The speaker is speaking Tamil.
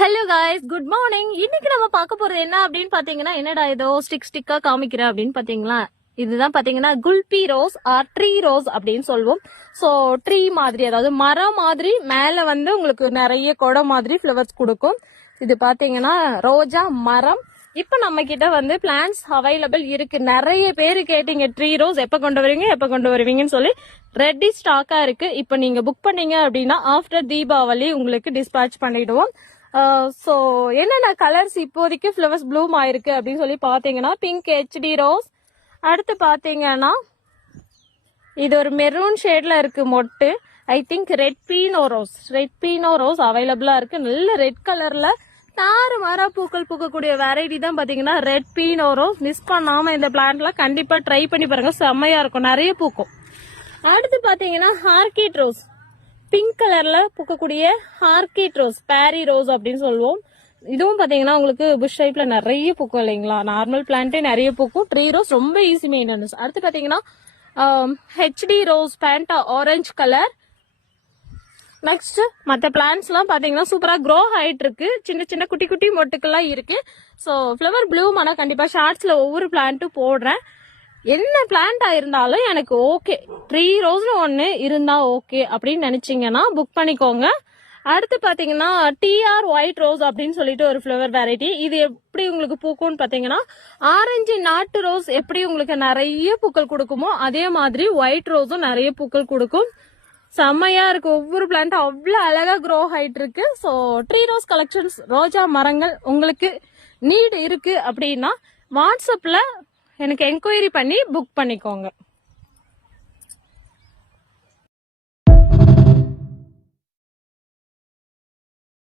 Hello guys, good morning. இன்னைக்கு நம்ம பார்க்க போறது என்ன அப்படின்னு பாத்தீங்கன்னா, என்னடா ஏதோ ஸ்டிக்கா காமிக்கிறேன் அப்படின்னு பாத்தீங்களா, இதுதான் பாத்தீங்கன்னா kulfi rose or tree rose அப்படின்னு சொல்லுவோம். ஸோ ட்ரீ மாதிரி, அதாவது மரம் மாதிரி மேல வந்து உங்களுக்கு நிறைய கொடை மாதிரி ஃபிளவர்ஸ் கொடுக்கும். இது பாத்தீங்கன்னா ரோஜா மரம். இப்ப நம்ம கிட்ட வந்து பிளான்ஸ் அவைலபிள் இருக்கு. நிறைய பேரு கேட்டீங்க ட்ரீ ரோஸ் எப்ப கொண்டு வருவீங்கன்னு சொல்லி. ரெடி ஸ்டாக்கா இருக்கு. இப்ப நீங்க புக் பண்ணீங்க அப்படின்னா ஆஃப்டர் தீபாவளி உங்களுக்கு டிஸ்பேச் பண்ணிடுவோம். ஸோ என்னென்ன கலர்ஸ் இப்போதைக்கு ஃப்ளவர்ஸ் ப்ளூம் ஆயிருக்கு அப்படின்னு சொல்லி பார்த்தீங்கன்னா, பிங்க் ஹெச்டி ரோஸ், அடுத்து பார்த்தீங்கன்னா இது ஒரு மெரூன் ஷேட்ல இருக்கு மொட்டு. I think red Beino rose அவைலபிளா இருக்கு. நல்ல ரெட் கலர்ல தாறுமாறா பூக்கள் பூக்கக்கூடிய வெரைட்டி தான் பாத்தீங்கன்னா ரெட் பீனோ ரோஸ். மிஸ் பண்ணாம இந்த பிளான்ட்ல கண்டிப்பா ட்ரை பண்ணி பாருங்க, செம்மையா இருக்கும், நிறைய பூக்கும். அடுத்து பாத்தீங்கன்னா ஹார்கிட் ரோஸ், பிங்க் கலர்ல பூக்கக்கூடிய ஹார்கிட் ரோஸ், பேரி ரோஸ் அப்படின்னு சொல்லுவோம். இதுவும் பாத்தீங்கன்னா உங்களுக்கு புஷ் ஷேப்ல நிறைய பூக்கும் இல்லைங்களா. நார்மல் பிளான்ட்டே நிறைய பூக்கும். ட்ரீ ரோஸ் ரொம்ப ஈஸி மெயின்டெனன்ஸ். அடுத்து பாத்தீங்கன்னா ஹெச்டி ரோஸ் பேண்டா ஆரஞ்சு கலர். நெக்ஸ்ட் மற்ற பிளான்ட்ஸ் எல்லாம் பாத்தீங்கன்னா சூப்பரா க்ரோ ஆயிட்டு இருக்கு. சின்ன சின்ன குட்டி குட்டி மொட்டுக்கெல்லாம் இருக்கு. ஸோ ஃபிளவர் ப்ளூம் ஆனா கண்டிப்பா ஷார்ட்ஸ்ல ஒவ்வொரு பிளான்ட்டும் போடுறேன். என்ன பிளான்டா இருந்தாலும் எனக்கு ஓகே, ட்ரீ ரோஸ்னு ஒன்று இருந்தா ஓகே அப்படின்னு நினைச்சீங்கன்னா புக் பண்ணிக்கோங்க. அடுத்து பாத்தீங்கன்னா டிஆர் ஒயிட் ரோஸ் அப்படின்னு சொல்லிட்டு ஒரு ஃபிளவர் வெரைட்டி. இது எப்படி உங்களுக்கு பூக்கும்னு பாத்தீங்கன்னா, ஆரஞ்சு நாட்டு ரோஸ் எப்படி உங்களுக்கு நிறைய பூக்கள் கொடுக்குமோ அதே மாதிரி ஒயிட் ரோஸும் நிறைய பூக்கள் கொடுக்கும். செம்மையா இருக்கு. ஒவ்வொரு பிளான்ட் அவ்வளவு அழகா க்ரோ ஆயிட்டு இருக்கு. ஸோ ட்ரீ ரோஸ் கலெக்ஷன்ஸ், ரோஜா மரங்கள் உங்களுக்கு நீட் இருக்கு அப்படின்னா வாட்ஸ்அப்ல எனக்கு என்கொயரி பண்ணி புக் பண்ணிக்கோங்க.